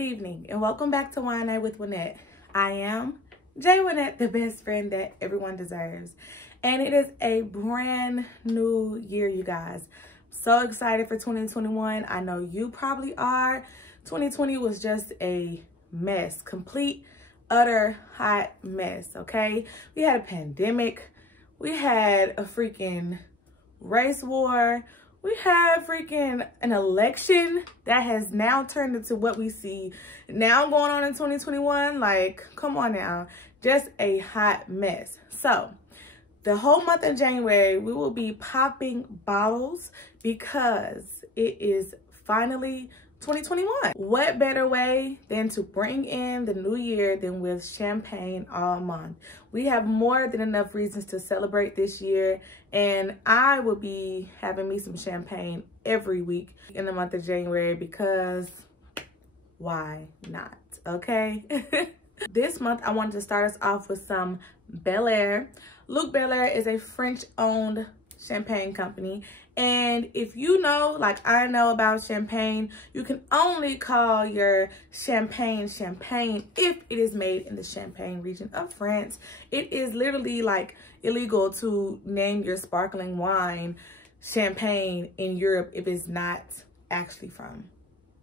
Good evening and welcome back to Wine Night with Wynette. I am Jay Wynette, the best friend that everyone deserves. And it is a brand new year, you guys. So excited for 2021. I know you probably are. 2020 was just a mess, complete, utter, hot mess, okay? We had a pandemic. We had a freaking race war. We had freaking an election that has now turned into what we see now going on in 2021. Like, come on now. Just a hot mess. So, the whole month of January, we will be popping bottles because it is finally 2021. What better way than to bring in the new year than with champagne all month? We have more than enough reasons to celebrate this year, and I will be having me some champagne every week in the month of January because why not, okay? This month, I wanted to start us off with some Belaire. Belaire is a French-owned champagne company. And if you know, like I know about champagne, you can only call your champagne champagne if it is made in the Champagne region of France. It is literally like illegal to name your sparkling wine champagne in Europe if it's not actually from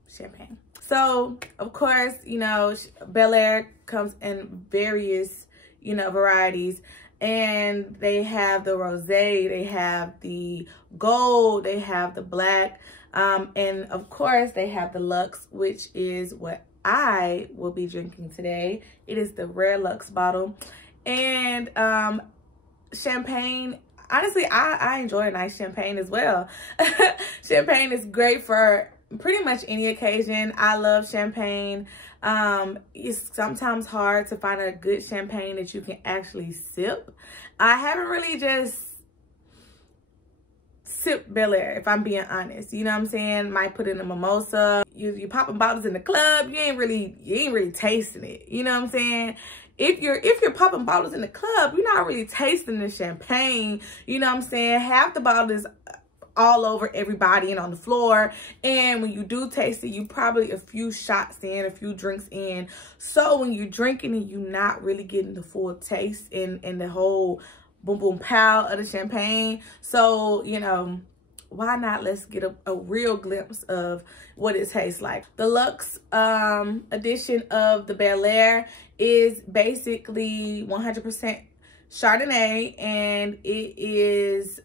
Champagne. So, of course, you know, Belaire comes in various, you know, varieties. And they have the rosé, they have the gold, they have the black, and of course they have the Luxe, which is what I will be drinking today. It is the rare Luxe bottle. And champagne, honestly, I enjoy a nice champagne as well. Champagne is great for pretty much any occasion. I love champagne. It's sometimes hard to find a good champagne that you can actually sip. I haven't really just sipped Belaire, if I'm being honest. You know what I'm saying? Might put in a mimosa. You popping bottles in the club, you ain't really tasting it. You know what I'm saying? If you're popping bottles in the club, you're not really tasting the champagne. You know what I'm saying? Half the bottle is all over everybody and on the floor, and when you do taste it, you probably a few shots in, a few drinks in. So when you're drinking and you're not really getting the full taste and the whole boom boom pow of the champagne. So, you know, why not let's get a real glimpse of what it tastes like. The Luxe edition of the Belaire is basically 100% Chardonnay, and it is,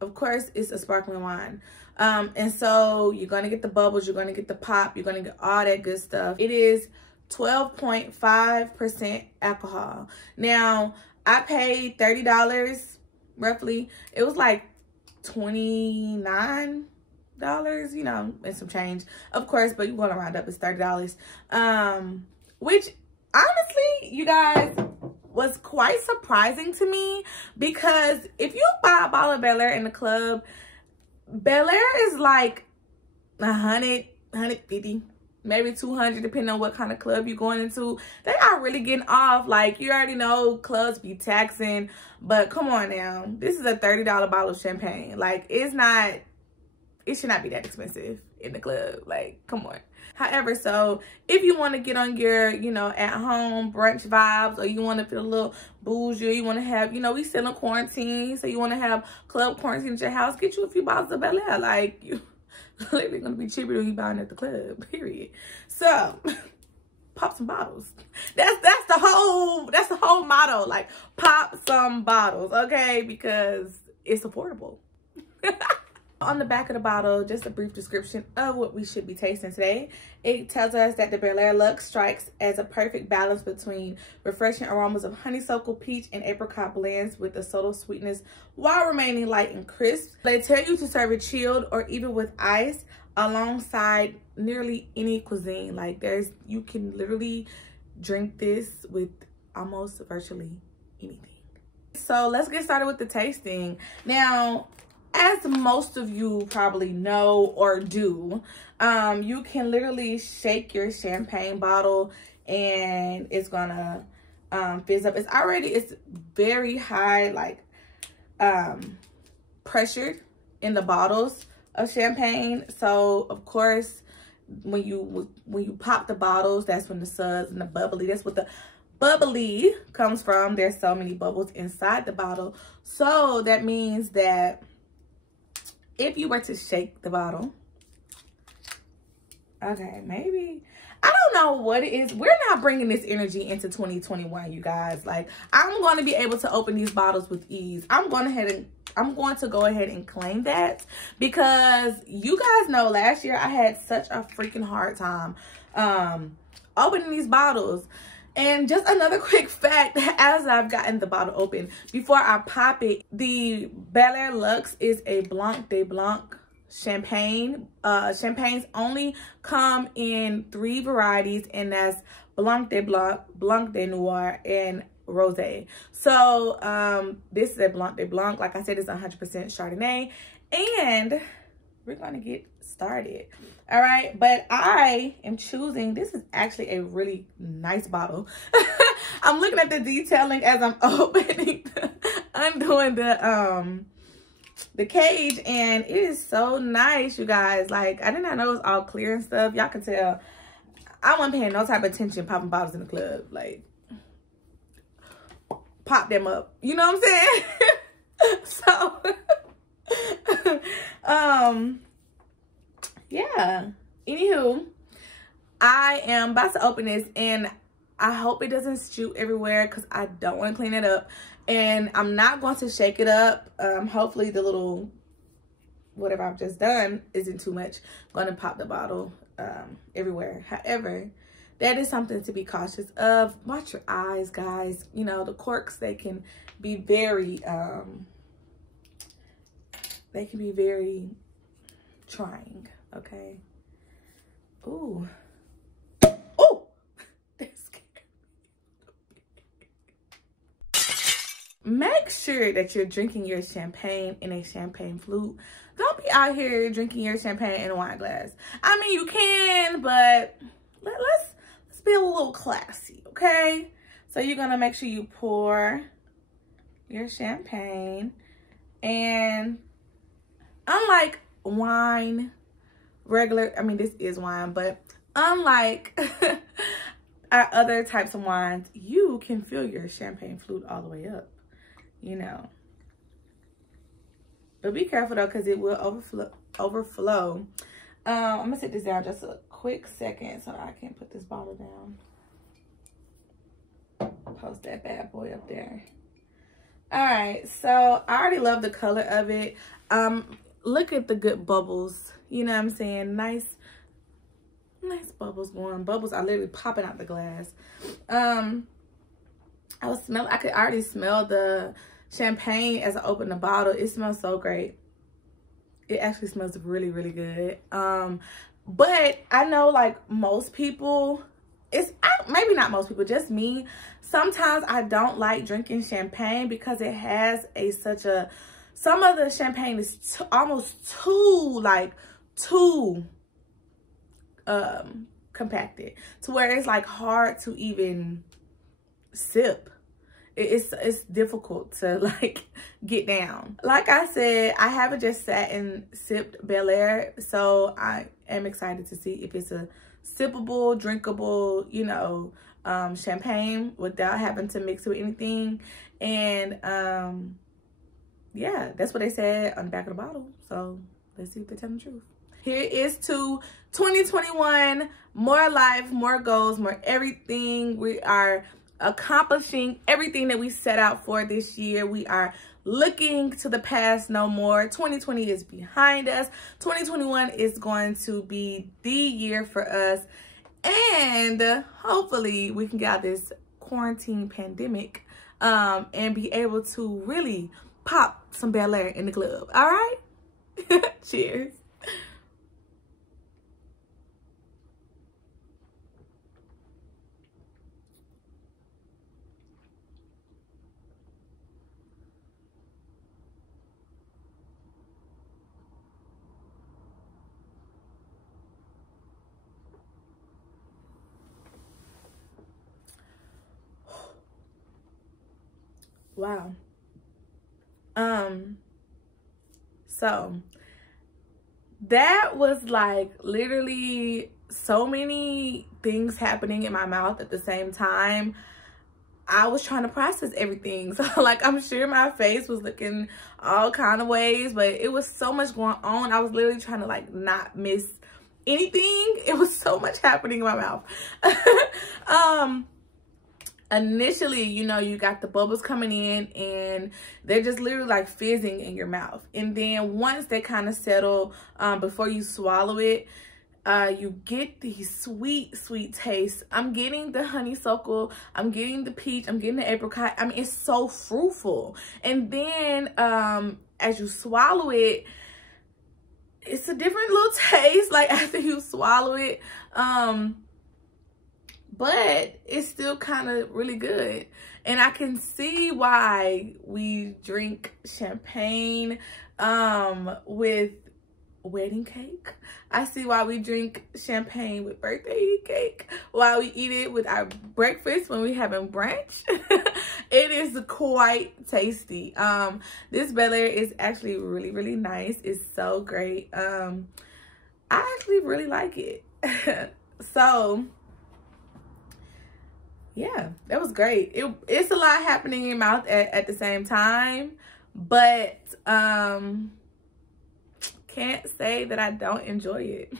of course, it's a sparkling wine. And so you're going to get the bubbles, you're going to get the pop, you're going to get all that good stuff. It is 12.5% alcohol. Now, I paid $30 roughly. It was like $29, you know, and some change, of course, but you want to round up, it's $30. Which, honestly, you guys, was quite surprising to me, because if you buy a bottle of Belaire in the club, Belaire is like 100, 150, maybe 200, depending on what kind of club you're going into. They are really getting off. Like, you already know clubs be taxing, but come on now. This is a $30 bottle of champagne. Like, it should not be that expensive in the club. Like, come on. However, so if you want to get on your, you know, at home brunch vibes, or you want to feel a little bougie, or you want to have, you know, we still in quarantine, so you want to have club quarantine at your house, get you a few bottles of Belaire. Like, you literally gonna be cheaper than you buying at the club, period. So pop some bottles. That's the whole motto. Like, pop some bottles, okay? Because it's affordable. On the back of the bottle, just a brief description of what we should be tasting today. It tells us that the Belaire Luxe strikes as a perfect balance between refreshing aromas of honeysuckle, peach, and apricot blends with a subtle sweetness while remaining light and crisp. They tell you to serve it chilled or even with ice alongside nearly any cuisine. Like, you can literally drink this with almost virtually anything. So let's get started with the tasting. Now, as most of you probably know or do, you can literally shake your champagne bottle and it's gonna fizz up. It's very high, like pressured in the bottles of champagne. So of course when you pop the bottles, that's when the suds and the bubbly, that's what the bubbly comes from. There's so many bubbles inside the bottle. So that means that if you were to shake the bottle, okay, maybe, I don't know what it is. We're not bringing this energy into 2021, you guys. Like, I'm going to be able to open these bottles with ease. I'm going to go ahead and claim that, because you guys know last year I had such a freaking hard time opening these bottles. And just another quick fact, as I've gotten the bottle open, before I pop it, the Belaire Luxe is a Blanc de Blanc champagne. Champagnes only come in 3 varieties, and that's Blanc de Blanc, Blanc de Noir, and Rosé. So this is a Blanc de Blanc. Like I said, it's 100% Chardonnay, and we're gonna get started. All right, but I am choosing, this is actually a really nice bottle. I'm looking at the detailing as I'm opening undoing the cage, and it is so nice, you guys. Like, I did not know it was all clear and stuff. Y'all can tell I wasn't paying no type of attention popping bottles in the club. Like, pop them up, you know what I'm saying? So yeah, anywho, I am about to open this, and I hope it doesn't shoot everywhere, because I don't want to clean it up. And I'm not going to shake it up. Hopefully the little whatever I've just done isn't too much. I'm going to pop the bottle everywhere. However, that is something to be cautious of. Watch your eyes, guys. You know, the corks, they can be very trying. Okay. Ooh. Ooh. That's scary. Make sure that you're drinking your champagne in a champagne flute. Don't be out here drinking your champagne in a wine glass. I mean, you can, but let's be a little classy, okay? So you're gonna make sure you pour your champagne, and unlike wine, this is wine, but unlike our other types of wines, you can fill your champagne flute all the way up, you know. But be careful though, because it will overflow. I'm gonna sit this down just a quick second so I can put this bottle down. Post that bad boy up there. All right, so I already love the color of it. Look at the good bubbles. You know what I'm saying? Nice bubbles going. Bubbles are literally popping out the glass. I could already smell the champagne as I opened the bottle. It smells so great. It actually smells really, really good. But I know, like, most people, maybe not most people, just me. Sometimes I don't like drinking champagne because it has some of the champagne is almost too compacted, to where it's like hard to even sip. It's difficult to like get down. Like I said, I haven't just sat and sipped Belaire, so I am excited to see if it's a sippable, drinkable, you know, champagne without having to mix it with anything. And yeah, that's what they said on the back of the bottle. So let's see if they're telling the truth. Here is to 2021, more life, more goals, more everything. We are accomplishing everything that we set out for this year. We are looking to the past no more. 2020 is behind us. 2021 is going to be the year for us. And hopefully we can get out of this quarantine pandemic and be able to really pop some Belaire in the club. All right? Cheers. Wow. So that was like literally so many things happening in my mouth at the same time. I was trying to process everything. So like, I'm sure my face was looking all kind of ways, but it was so much going on. I was literally trying to like not miss anything. It was so much happening in my mouth. Initially, you know, you got the bubbles coming in and they're just literally like fizzing in your mouth. And then once they kind of settle, before you swallow it, you get these sweet, sweet tastes. I'm getting the honeysuckle, I'm getting the peach, I'm getting the apricot. I mean, it's so fruitful. And then as you swallow it, it's a different little taste, like after you swallow it. But it's still kind of really good. And I can see why we drink champagne with wedding cake. I see why we drink champagne with birthday cake, why we eat it with our breakfast when we having brunch. It is quite tasty. This Belaire is actually really, really nice. It's so great. I actually really like it. So yeah, that was great. It's a lot happening in your mouth at the same time, but can't say that I don't enjoy it.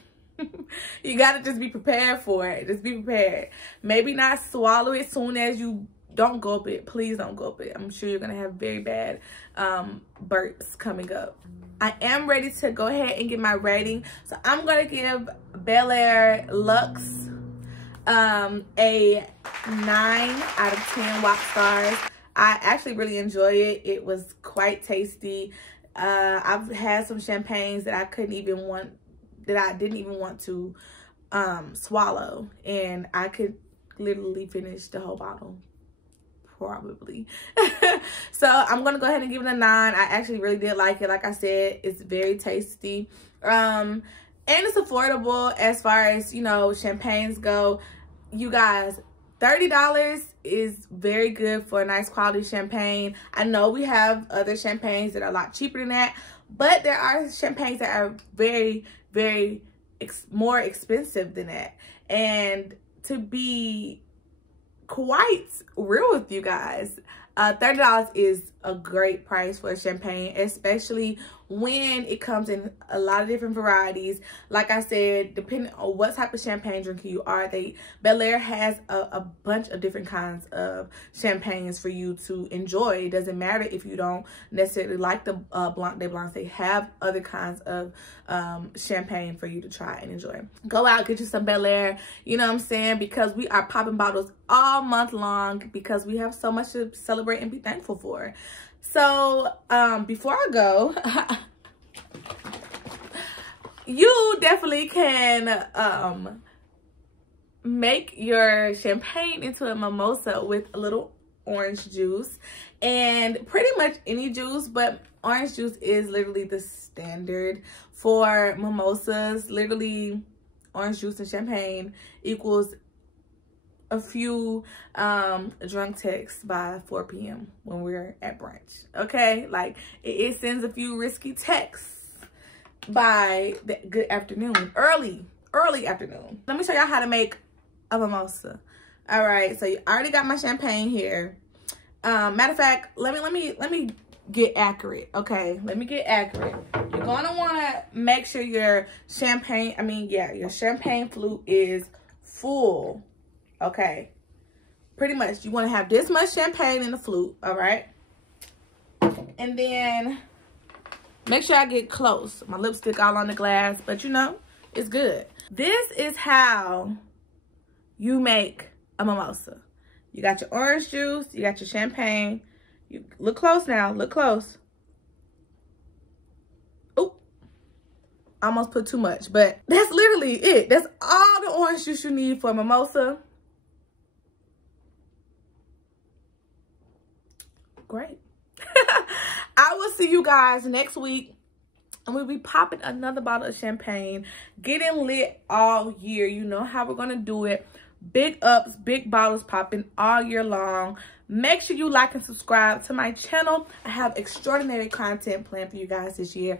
You gotta just be prepared for it. Just be prepared. Maybe not swallow it soon as you don't gulp it. Please don't gulp it. I'm sure you're gonna have very bad burps coming up. I am ready to go ahead and get my rating. So I'm gonna give Belaire Luxe a 9 out of 10 WOP stars. I actually really enjoy it. It was quite tasty. I've had some champagnes that I didn't even want to swallow, and I could literally finish the whole bottle probably. So I'm gonna go ahead and give it a 9. I actually really did like it. Like I said, it's very tasty. And it's affordable as far as, you know, champagnes go. You guys, $30 is very good for a nice quality champagne. I know we have other champagnes that are a lot cheaper than that, but there are champagnes that are very, very more expensive than that. And to be quite real with you guys, $30 is a great price for a champagne, especially when it comes in a lot of different varieties. Like I said, depending on what type of champagne drinker you are, Belaire has a bunch of different kinds of champagnes for you to enjoy. It doesn't matter if you don't necessarily like the Blanc de Blancs. They have other kinds of champagne for you to try and enjoy. Go out, get you some Belaire, you know what I'm saying? Because we are popping bottles all month long because we have so much to celebrate and be thankful for. So before I go, you definitely can make your champagne into a mimosa with a little orange juice, and pretty much any juice, but orange juice is literally the standard for mimosas. Literally, orange juice and champagne equals a few drunk texts by 4 p.m. when we're at brunch. Okay, like it sends a few risky texts by the good afternoon, early afternoon. Let me show y'all how to make a mimosa. All right, so you already got my champagne here. Matter of fact, let me get accurate. Okay, let me get accurate. You're gonna want to make sure your champagne, your champagne flute is full. Okay, pretty much you want to have this much champagne in the flute. All right, and then make sure I get close. My lipstick all on the glass, but you know, it's good. This is how you make a mimosa. You got your orange juice, you got your champagne. You look close now, look close. Oh, almost put too much, but that's literally it. That's all the orange juice you need for a mimosa. Great. I will see you guys next week, and we'll be popping another bottle of champagne, getting lit all year. You know how we're gonna do it. Big ups, big bottles popping all year long. Make sure you like and subscribe to my channel. I have extraordinary content planned for you guys this year.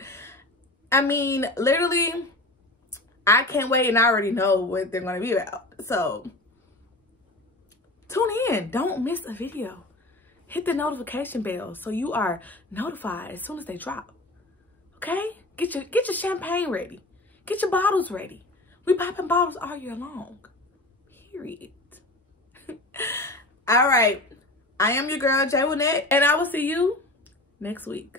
I mean, literally, I can't wait, and I already know what they're going to be about. So tune in. Don't miss a video. Hit the notification bell so you are notified as soon as they drop. Okay? Get your champagne ready. Get your bottles ready. We popping bottles all year long. Period. All right. I am your girl, Jay Wynette, and I will see you next week.